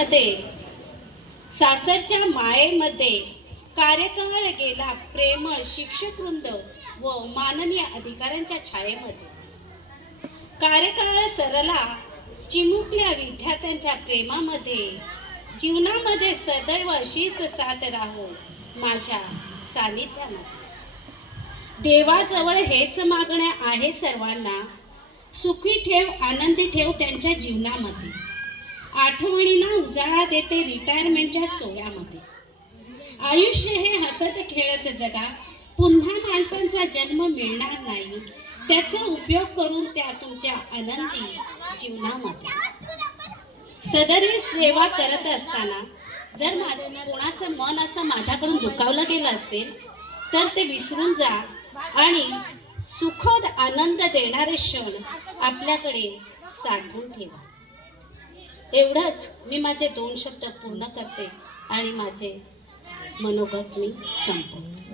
मध्ये. सासरच्या मायेमध्ये कार्यकाळ गेला प्रेमळ शिक्षकवृंद व माननीय अधिकाऱ्यांच्या छायेमध्ये. कार्यकाळ सरला चिमुकल्या विद्यार्थ्यांच्या प्रेमामध्ये. जीवनामध्ये सदैव अशीच साथ राहो माझ्या सानिध्यामध्ये. देवाजवळ हेच मागणे आहे सर्वांना. सुखी ठेव आनंदी ठेव त्यांच्या जीवनामध्ये. आठवणींना उजाळा देते रिटायरमेंटच्या सोहळ्यामध्ये. आयुष्य हे हसत खेळत जगा. पुन्हा माणसांचा जन्म मिळणार नाही. त्याचा उपयोग करून त्या तुमच्या आनंदी जीवनामध्ये. सदरील सेवा करत असताना जर माझं कोणाचं मन असं माझ्याकडून दुखावलं गेलं असेल तर ते विसरून जा आणि सुखद आनंद देणारे क्षण आपल्याकडे साठवून ठेवा. एवढंच मी माझे दोन शब्द पूर्ण करते आणि माझे मनोगत मी संपवते.